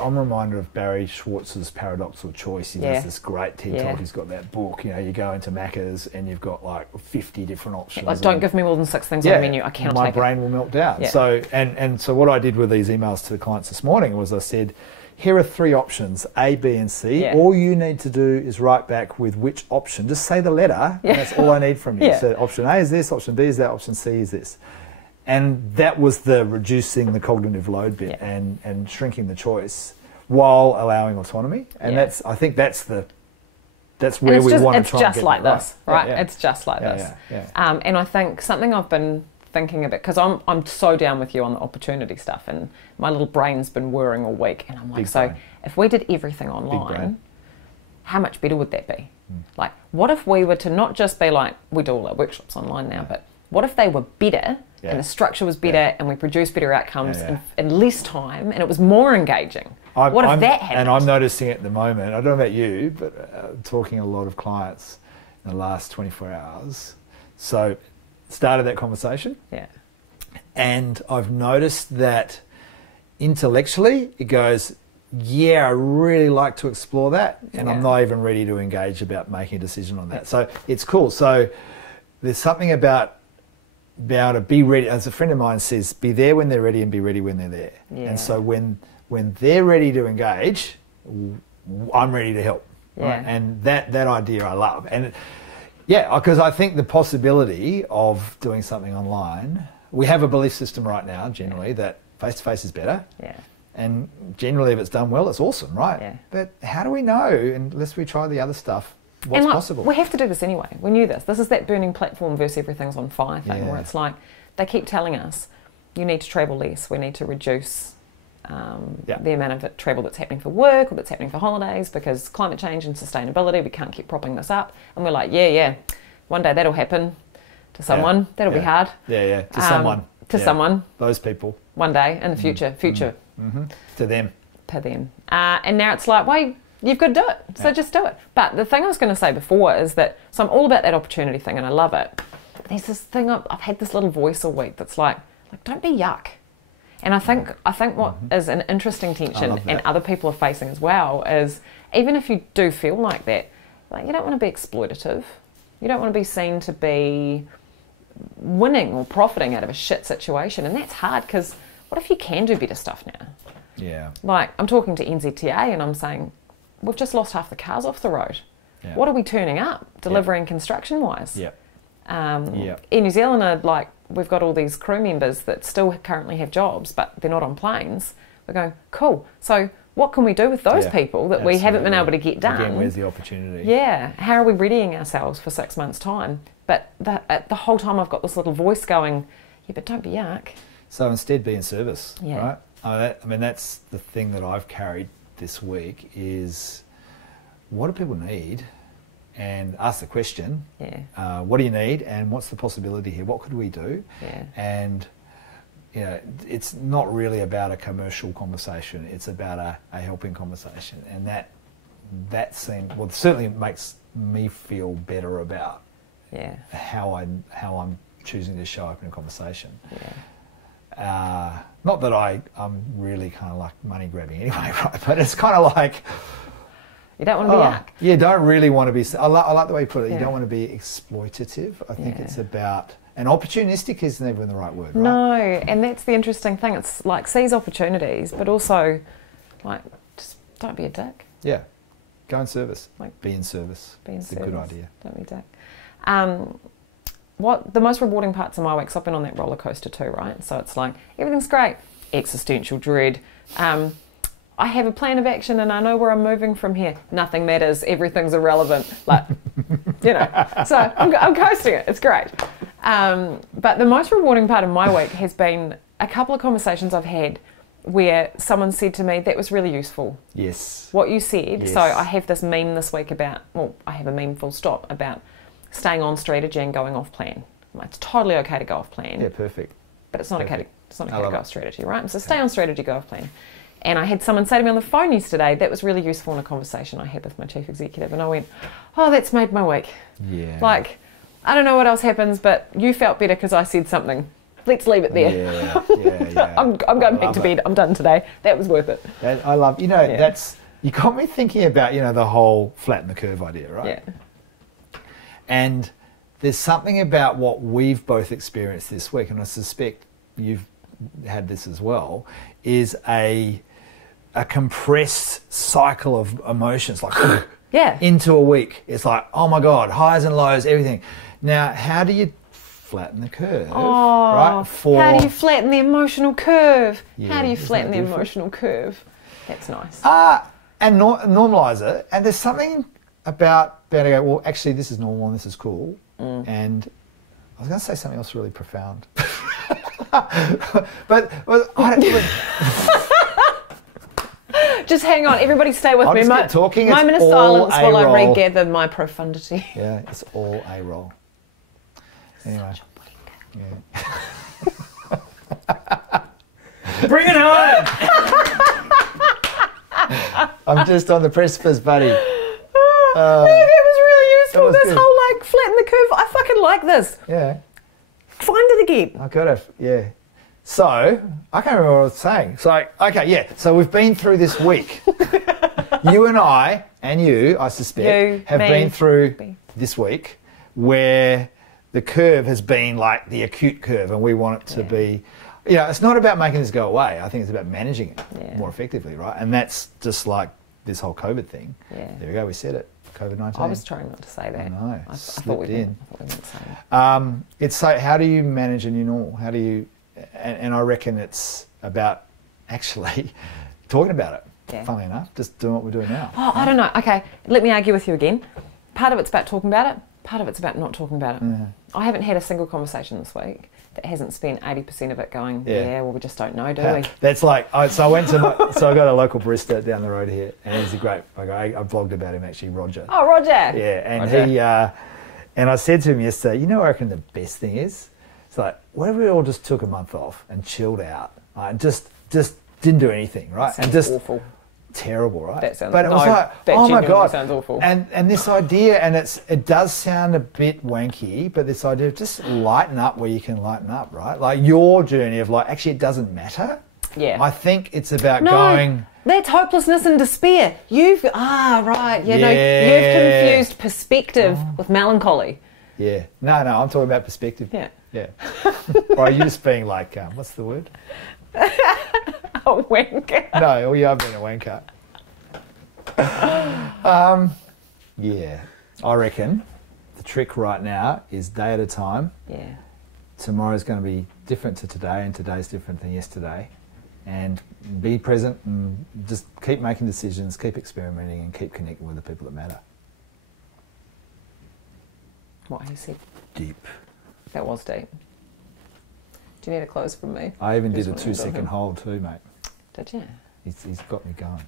I'm reminded of Barry Schwartz's Paradoxical Choice. He does this great TED talk. He's got that book. You know, you go into Macca's and you've got like 50 different options. Like, don't give me more than 6 things on the menu. I cannot take it. My brain will melt down. So, and so what I did with these emails to the clients this morning was I said, here are 3 options, A, B, and C. All you need to do is write back with which option. Just say the letter, and that's all I need from you. So option A is this, option B is that, option C is this. And that was the reducing the cognitive load bit and shrinking the choice while allowing autonomy. And that's, I think that's where we want to try and get It's just like this, right? It's just like this. And I think something I've been thinking about, because I'm so down with you on the opportunity stuff, and my little brain's been whirring all week, and I'm like, so if we did everything online, how much better would that be? Like, what if we were to not just be like, we do all our workshops online now, but what if they were better and the structure was better and we produced better outcomes in less time and it was more engaging? What if that happened? And I'm noticing it at the moment, I don't know about you, but talking to a lot of clients in the last 24 hours. So started that conversation. And I've noticed that intellectually it goes, yeah, I really like to explore that, and I'm not even ready to engage about making a decision on that. So it's cool. So there's something about to be ready. As a friend of mine says, be there when they're ready and be ready when they're there. And so when they're ready to engage, I'm ready to help. Right? And that idea I love. And because I think the possibility of doing something online, we have a belief system right now generally that face-to-face is better. And generally if it's done well, it's awesome, right? But how do we know, unless we try the other stuff, what's possible? We have to do this anyway. We knew this. This is that burning platform versus everything's on fire thing, where it's like, they keep telling us, you need to travel less, we need to reduce the amount of travel that's happening for work or that's happening for holidays, because climate change and sustainability, we can't keep propping this up. And we're like, one day that'll happen to someone. That'll be hard. To someone. To someone. Those people. One day in the future. To them. And now it's like, well, you've got to do it. So just do it. But the thing I was going to say before is that, so I'm all about that opportunity thing and I love it. But there's this thing, I've had this little voice all week that's like don't be yuck. And I think what is an interesting tension, and other people are facing as well, is even if you do feel like that, like, you don't want to be exploitative. You don't want to be seen to be winning or profiting out of a shit situation. And that's hard, because what if you can do better stuff now? Like, I'm talking to NZTA and I'm saying, we've just lost half the cars off the road. What are we turning up, delivering construction-wise? In New Zealand are like, we've got all these crew members that still currently have jobs, but they're not on planes. We're going, cool. So what can we do with those people that we haven't been able to get done? Again, where's the opportunity? How are we readying ourselves for 6 months' time? But the whole time I've got this little voice going, but don't be yuck. So instead, be in service, right? I mean, that's the thing that I've carried this week is, what do people need? And ask the question, what do you need, and what's the possibility here? What could we do? And it's not really about a commercial conversation. It's about a helping conversation, and that certainly makes me feel better about how I'm choosing to show up in a conversation. Not that I'm really kind of like money grabbing anyway, right? But it's kind of like, you don't want to be yuck. You don't really want to be, I like the way you put it, you don't want to be exploitative. I think it's about, and opportunistic isn't even the right word, right? No, and that's the interesting thing. It's like, seize opportunities, but also, like, just don't be a dick. Go in service. Be in service. It's a good idea. Don't be a dick. What the most rewarding parts of my week, so I've been on that roller coaster too, right? So it's like, everything's great, existential dread. I have a plan of action and I know where I'm moving from here. Nothing matters, everything's irrelevant. Like, so I'm coasting it, it's great. But the most rewarding part of my week has been a couple of conversations I've had where someone said to me, that was really useful. What you said. So I have this meme this week about, I have a meme full stop about staying on strategy and going off plan. It's totally okay to go off plan. Perfect. But it's not okay to go off strategy, right? So stay on strategy, go off plan. And I had someone say to me on the phone yesterday, that was really useful in a conversation I had with my chief executive. And I went, oh, that's made my week. Like, I don't know what else happens, but you felt better because I said something. let's leave it there. Yeah. I'm going back to bed. I'm done today. That was worth it. I love, that's, you got me thinking about, the whole flatten the curve idea, right? Yeah. And there's something about what we've both experienced this week, and I suspect you've had this as well, is a compressed cycle of emotions, like into a week. It's like, oh my God, highs and lows, everything. Now, how do you flatten the curve? Right? How do you flatten the emotional curve? How do you flatten the emotional curve? That's nice. And normalise it. And there's something about being able to go, well, actually, this is normal and this is cool. And I was going to say something else really profound. but I don't... Just hang on, everybody stay with me. Just keep talking. Moment of silence while I regather my profundity. Yeah, it's all a roll. Anyway. Bring it home! I'm just on the precipice, buddy. Maybe it was really useful, this good. whole like flatten the curve. I fucking like this. Yeah. Find it again. I got it, yeah. So, I can't remember what I was saying. So, okay, yeah. So we've been through this week. You and I, and you, I suspect, have been through this week where the curve has been like the acute curve, and we want it to be, it's not about making this go away. I think it's about managing it more effectively, right? And that's just like this whole COVID thing. Yeah. There we go, we said it. COVID-19. I was trying not to say that. No, I slipped thought we in. didn't say it. It's so, how do you manage a new normal? How do you, and I reckon it's about actually talking about it. Yeah. Funnily enough, just doing what we're doing now. Oh, I don't know. Okay, let me argue with you again. Part of it's about talking about it. Part of it's about not talking about it. Mm-hmm. I haven't had a single conversation this week that hasn't spent 80% of it going, well, we just don't know, do we? That's like, so I went to so I got a local barista down the road here, and he's a great, I blogged about him actually, Roger. Oh, Roger. Yeah, and Roger. He, and I said to him yesterday, what I reckon the best thing is? It's like, what if we all just took a month off and chilled out, right? And just didn't do anything, right? That and just awful. Terrible, right? That sounds, but it was like, oh my God, sounds awful. And this idea, and it does sound a bit wanky, but this idea of just lighten up where you can lighten up, right? Like your journey of like, actually, it doesn't matter. Yeah. I think it's about going. That's hopelessness and despair. You've confused perspective with melancholy. Yeah. No, I'm talking about perspective. Yeah. Or are you just being like, what's the word? A wanker. No, you are being a wanker. Yeah. I reckon the trick right now is day at a time. Yeah. Tomorrow's going to be different to today, and today's different than yesterday. And be present and just keep making decisions, keep experimenting, and keep connecting with the people that matter. What he said. Deep. That was deep. Do you need a close from me? I even did a 2-second hold too, mate. Did you? He's got me going.